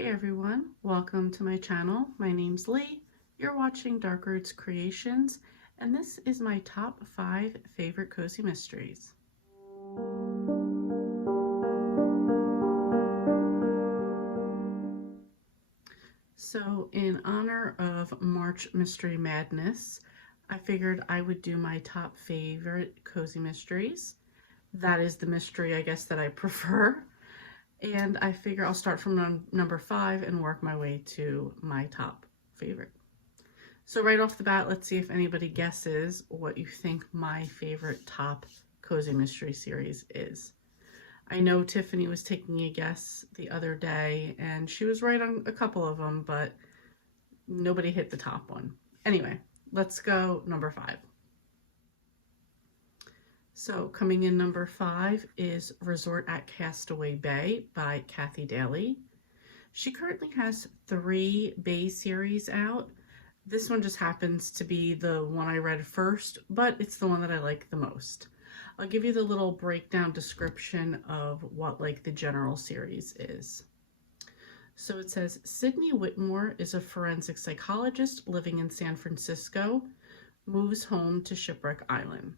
Hey everyone, welcome to my channel. My name's Lee. You're watching Dark Roots Creations, and this is my top 5 favorite cozy mysteries. So in honor of March Mystery Madness, I figured I would do my top favorite cozy mysteries. That is the mystery, I guess, that I prefer. And I figure I'll start from number 5 and work my way to my top favorite. So right off the bat, let's see if anybody guesses what you think my favorite top cozy mystery series is. I know Tiffany was taking a guess the other day and she was right on a couple of them, but nobody hit the top one. Anyway, let's go number 5. So coming in number 5 is Resort at Castaway Bay by Kathy Daly. She currently has 3 Bay series out. This one just happens to be the one I read first, but it's the one that I like the most. I'll give you the little breakdown description of what like the general series is. So it says, Sydney Whitmore is a forensic psychologist living in San Francisco, moves home to Shipwreck Island.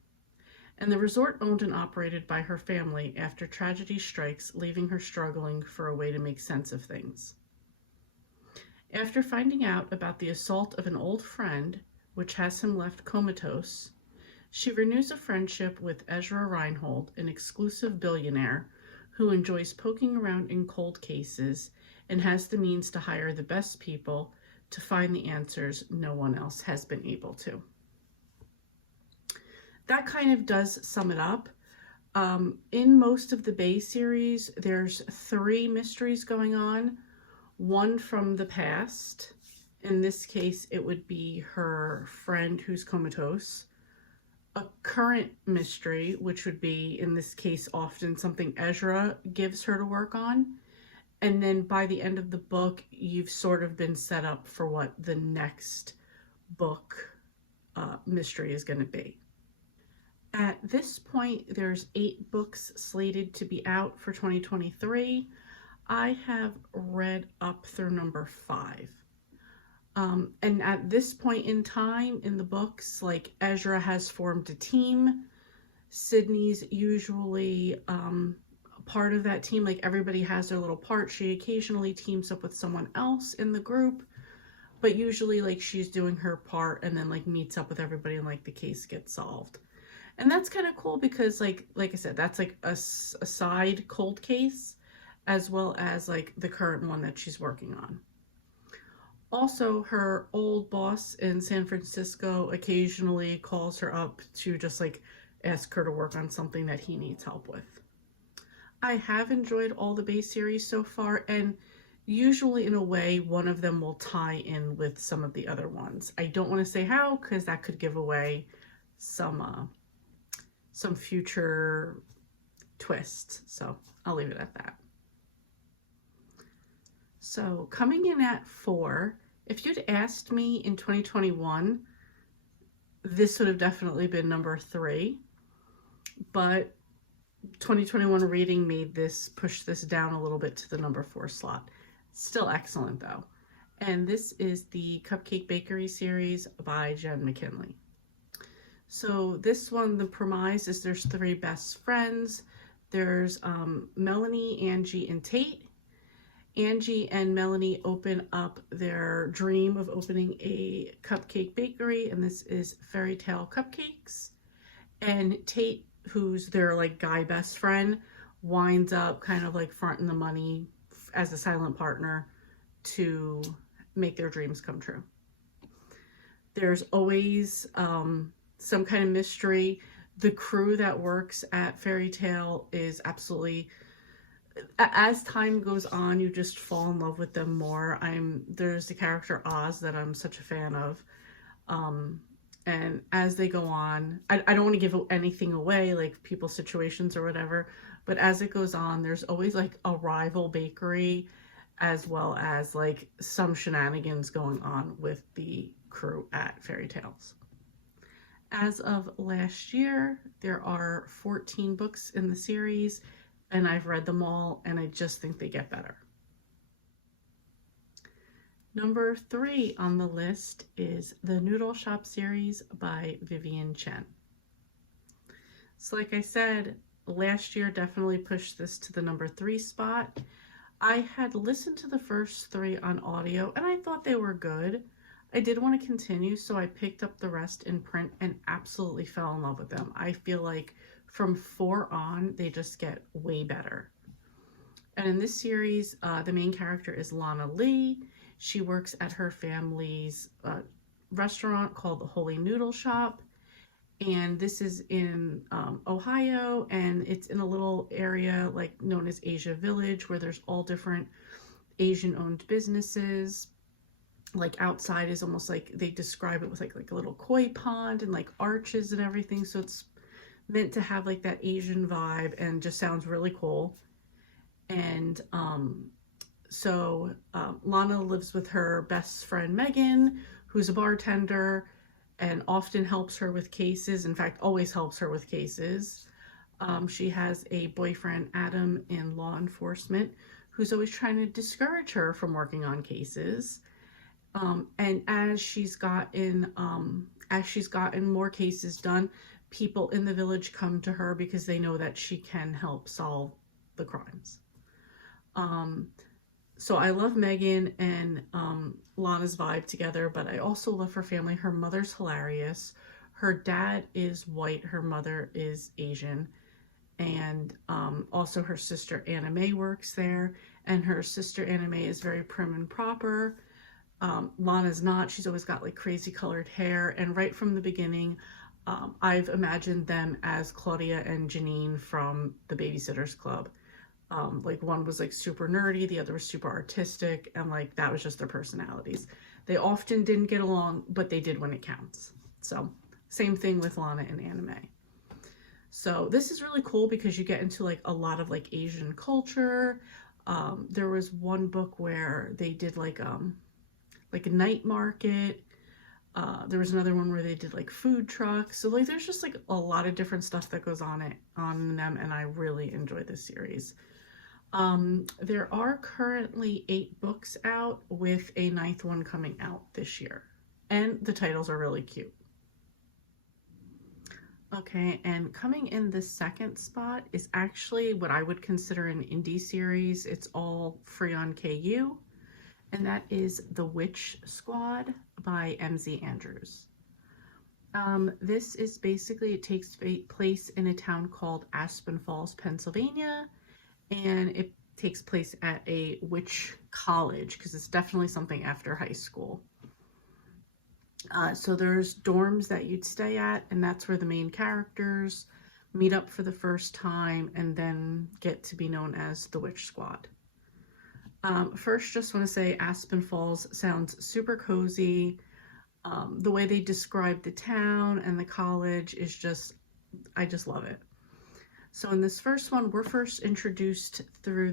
And the resort owned and operated by her family after tragedy strikes, leaving her struggling for a way to make sense of things. After finding out about the assault of an old friend, which has him left comatose, she renews a friendship with Ezra Reinhold, an exclusive billionaire who enjoys poking around in cold cases and has the means to hire the best people to find the answers no one else has been able to. That kind of does sum it up. In most of the Bay series, there's 3 mysteries going on. One from the past. In this case, it would be her friend who's comatose. A current mystery, which would be, in this case, often something Ezra gives her to work on. And then by the end of the book, you've sort of been set up for what the next book mystery is going to be. At this point, there's 8 books slated to be out for 2023. I have read up through number 5. And at this point in time in the books, like Ezra has formed a team. Sydney's usually part of that team. Like everybody has their little part. She occasionally teams up with someone else in the group, but usually like she's doing her part and then like meets up with everybody and like the case gets solved. And that's kind of cool because like I said, that's like a side cold case as well as like the current one that she's working on. Also, her old boss in San Francisco occasionally calls her up to just like ask her to work on something that he needs help with. I have enjoyed all the Bay series so far, and usually in a way one of them will tie in with some of the other ones. I don't want to say how because that could give away some future twists, so I'll leave it at that. So coming in at 4, if you'd asked me in 2021, this would have definitely been number 3, but 2021 reading made this push this down a little bit to the number 4 slot. Still excellent though. And this is the Cupcake Bakery series by Jen McKinley. So this one, the premise is there's 3 best friends. There's Melanie, Angie, and Tate. Angie and Melanie open up their dream of opening a cupcake bakery, and this is Fairy Tale Cupcakes. And Tate, who's their like guy best friend, winds up kind of like fronting the money as a silent partner to make their dreams come true. There's always some kind of mystery. The crew that works at Fairy Tale is absolutely, as time goes on, you just fall in love with them more. There's the character Oz that I'm such a fan of. And as they go on, I don't want to give anything away, like people's situations or whatever, but as it goes on, there's always like a rival bakery as well as like some shenanigans going on with the crew at Fairy Tales. As of last year, there are 14 books in the series, and I've read them all, and I just think they get better. Number 3 on the list is the Noodle Shop series by Vivian Chen. So like I said, last year definitely pushed this to the number 3 spot. I had listened to the first 3 on audio and I thought they were good. I did want to continue, so I picked up the rest in print and absolutely fell in love with them. I feel like from 4 on, they just get way better. And in this series, the main character is Lana Lee. She works at her family's restaurant called the Holy Noodle Shop. And this is in Ohio, and it's in a little area like known as Asia Village, where there's all different Asian-owned businesses. Like outside is almost like they describe it with like a little koi pond and like arches and everything. So it's meant to have like that Asian vibe and just sounds really cool. And Lana lives with her best friend Megan, who's a bartender and often helps her with cases. In fact, always helps her with cases. She has a boyfriend, Adam, in law enforcement, who's always trying to discourage her from working on cases. And as she's gotten more cases done, people in the village come to her because they know that she can help solve the crimes. So I love Megan and Lana's vibe together, but I also love her family. Her mother's hilarious. Her dad is white, her mother is Asian, and also her sister Anna Mae works there, and her sister Anna Mae is very prim and proper. Lana's not. She's always got like crazy colored hair, and right from the beginning, I've imagined them as Claudia and Janine from the Babysitter's Club. Like one was like super nerdy, the other was super artistic, and like that was just their personalities. They often didn't get along, but they did when it counts. So same thing with Lana and Anna Mae. So this is really cool because you get into like a lot of like Asian culture. There was one book where they did like a night market. There was another one where they did like food trucks. So like there's just like a lot of different stuff that goes on them, and I really enjoy this series. There are currently 8 books out with a 9th one coming out this year, and the titles are really cute. Okay, and coming in the 2nd spot is actually what I would consider an indie series. It's all free on KU, and that is The Witch Squad by MZ Andrews. This is basically, it takes place in a town called Aspen Falls, Pennsylvania, and it takes place at a witch college because it's definitely something after high school. So there's dorms that you'd stay at, and that's where the main characters meet up for the first time and then get to be known as the Witch Squad. First, just want to say Aspen Falls sounds super cozy. The way they describe the town and the college is just, I just love it. So in this first one, we're first introduced through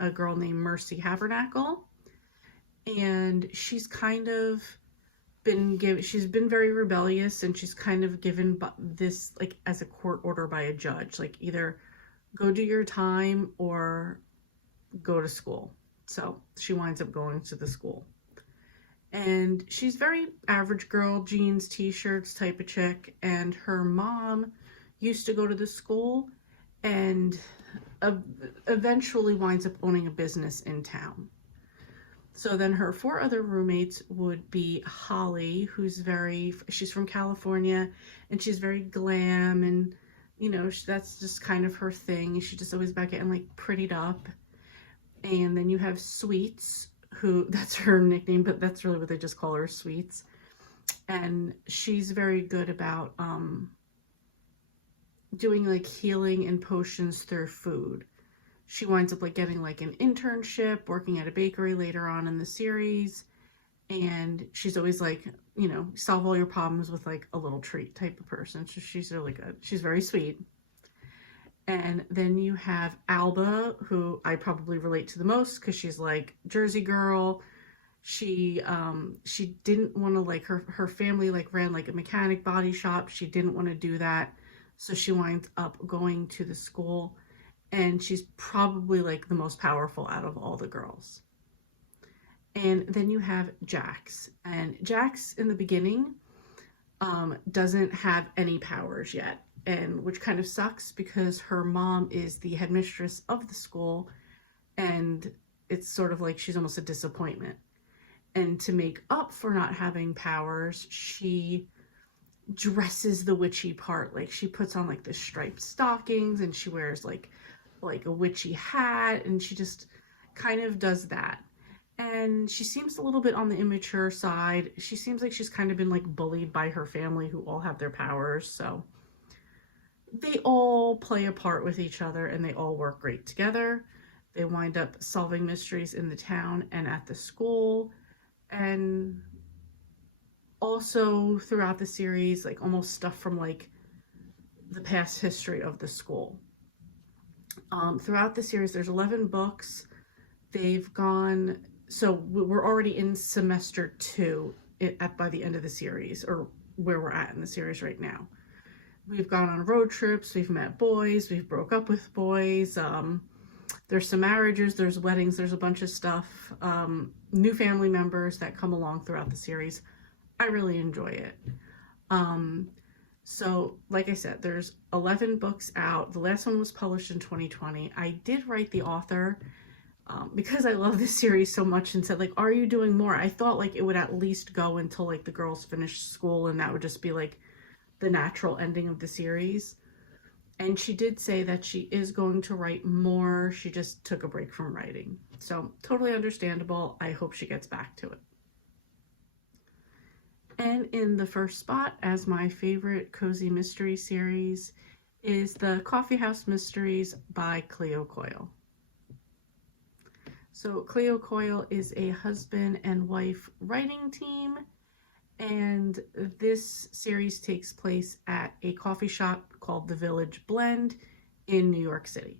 a girl named Mercy Habernacle. And she's kind of she's been very rebellious, and she's kind of given this like as a court order by a judge, like either go do your time or go to school. So she winds up going to the school. And she's very average girl, jeans, t-shirts type of chick, and her mom used to go to the school and eventually winds up owning a business in town. So then her 4 other roommates would be Holly, she's from California, and she's very glam, and you know, that's just kind of her thing. She's just always about getting like prettied up. And then you have Sweets, who, that's her nickname, but that's really what they just call her, Sweets. And she's very good about doing like healing and potions through food. She winds up like getting like an internship working at a bakery later on in the series, and she's always like, you know, solve all your problems with like a little treat type of person. So she's really good. She's very sweet. And then you have Alba, who I probably relate to the most because she's like Jersey girl. She didn't want to, like, her family like ran like a mechanic body shop. She didn't want to do that. So she winds up going to the school, and she's probably like the most powerful out of all the girls. And then you have Jax. And Jax in the beginning doesn't have any powers yet, and which kind of sucks because her mom is the headmistress of the school, and it's sort of like she's almost a disappointment. And to make up for not having powers, she dresses the witchy part. Like she puts on like the striped stockings, and she wears like a witchy hat, and she just kind of does that. And she seems a little bit on the immature side. She seems like she's kind of been like bullied by her family, who all have their powers. So they all play a part with each other, and they all work great together. They wind up solving mysteries in the town and at the school. And also throughout the series, like almost stuff from like the past history of the school. Throughout the series, there's 11 books. They've gone, so we're already in semester 2 by the end of the series, or where we're at in the series right now. We've gone on road trips, we've met boys, we've broke up with boys, there's some marriages, there's weddings, there's a bunch of stuff, new family members that come along throughout the series. I really enjoy it. So like I said, there's 11 books out. The last one was published in 2020. I did write the author because I love this series so much, and said like, are you doing more? I thought like it would at least go until like the girls finished school, and that would just be like the natural ending of the series. And she did say that she is going to write more. She just took a break from writing. So totally understandable. I hope she gets back to it. And in the first spot as my favorite cozy mystery series is the Coffee House Mysteries by Cleo Coyle. So Cleo Coyle is a husband and wife writing team, and this series takes place at a coffee shop called the Village Blend in New York City.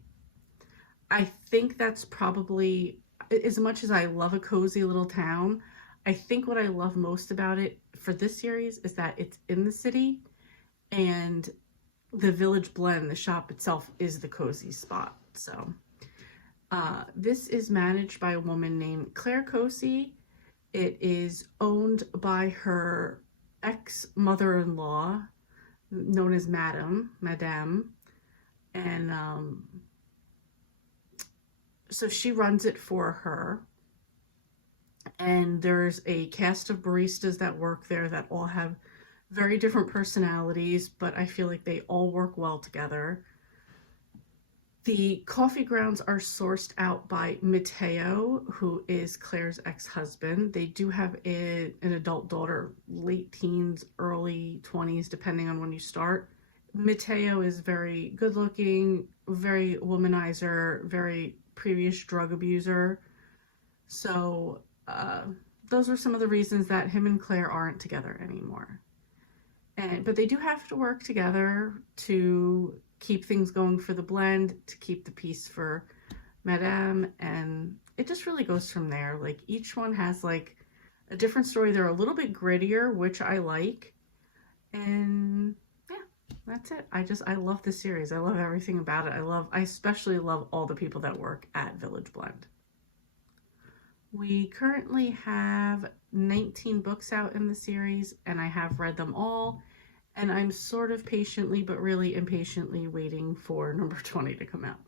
I think that's probably, as much as I love a cozy little town, I think what I love most about it for this series is that it's in the city, and the Village Blend, the shop itself, is the cozy spot. So this is managed by a woman named Claire Cosi. It is owned by her ex-mother-in-law, known as Madame, and so she runs it for her. And there's a cast of baristas that work there that all have very different personalities, but I feel like they all work well together. The coffee grounds are sourced out by Mateo, who is Claire's ex-husband. They do have an adult daughter, late teens, early 20s, depending on when you start. Mateo is very good looking, very womanizer, very previous drug abuser. So those are some of the reasons that him and Claire aren't together anymore. But they do have to work together to keep things going for the blend, to keep the peace for Madame, and it just really goes from there. Like each one has like a different story. They're a little bit grittier, which I like, and yeah, that's it. I love this series. I love everything about it. I especially love all the people that work at Village Blend. We currently have 19 books out in the series, and I have read them all, and I'm sort of patiently but really impatiently waiting for number 20 to come out.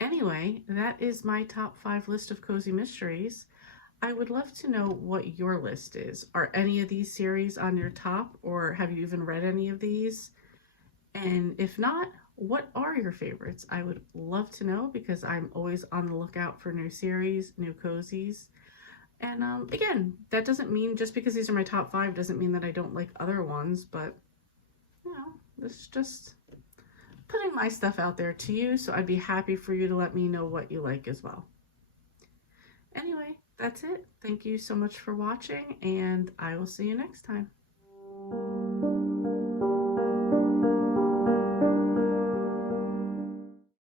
Anyway, that is my top 5 list of cozy mysteries. I would love to know what your list is. Are any of these series on your top, or have you even read any of these? And if not, what are your favorites? I would love to know, because I'm always on the lookout for new series, new cozies. And again, that doesn't mean, just because these are my top 5 doesn't mean that I don't like other ones, but you know, this is just putting my stuff out there to you, so I'd be happy for you to let me know what you like as well. Anyway, that's it. Thank you so much for watching, and I will see you next time.